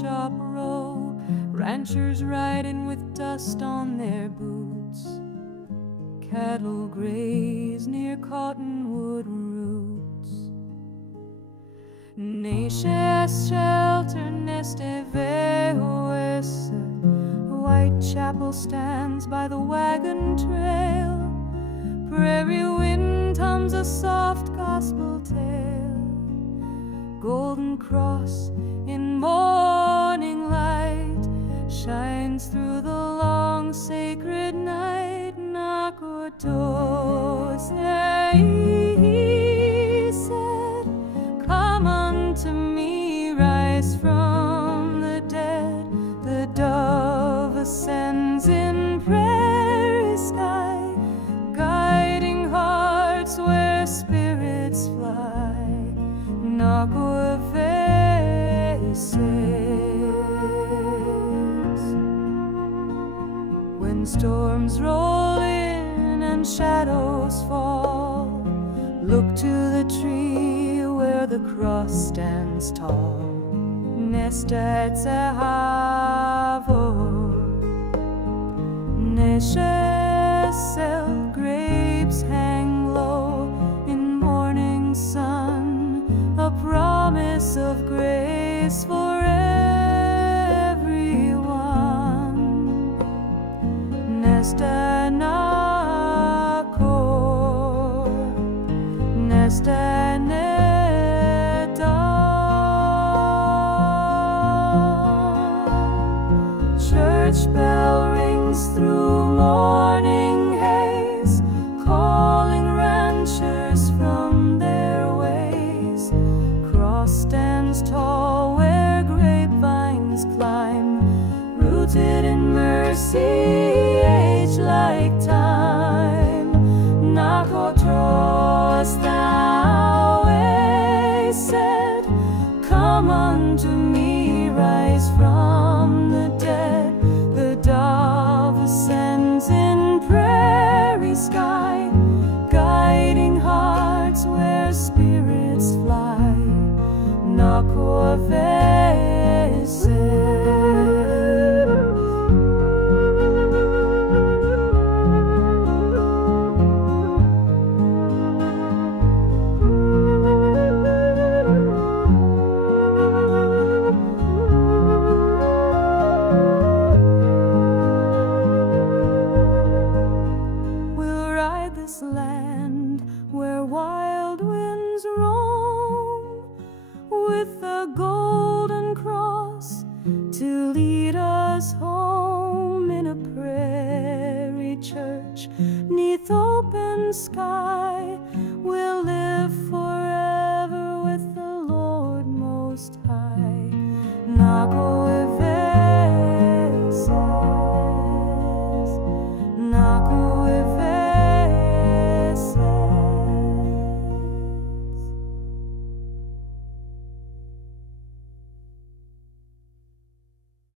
shop row, ranchers riding with dust on their boots. Cattle graze near cottonwood roots. Nations shelter neste vehoesa. Whitechapel stands by the wagon trail. Prairie wind hums a soft gospel tale. Golden Cross in morning light shines through the long sacred night. Nakotos, he said, come unto me, rise from the dead. The dove ascends in prairie sky, guiding hearts where spirits fly. When storms roll in and shadows fall, look to the tree where the cross stands tall. Nestet Havor, Neshesel, grapes hang low in morning sun, a promise of grace for everyone. Nesta Nakor, Nesta Nedar. Church bell rings through morning haze, calling ranchers from their ways. Cross stands tall where grapevines climb, rooted in mercy, age like time. Nakotros thou said, come unto me, rise from the dead. The dove ascends in prairie sky, guiding hearts where spirits fly. We'll ride this land where wild winds roam, with the golden cross to lead us home. In a prairie church neath open sky, we'll live forever with the Lord Most High. Nakoeveses, Nako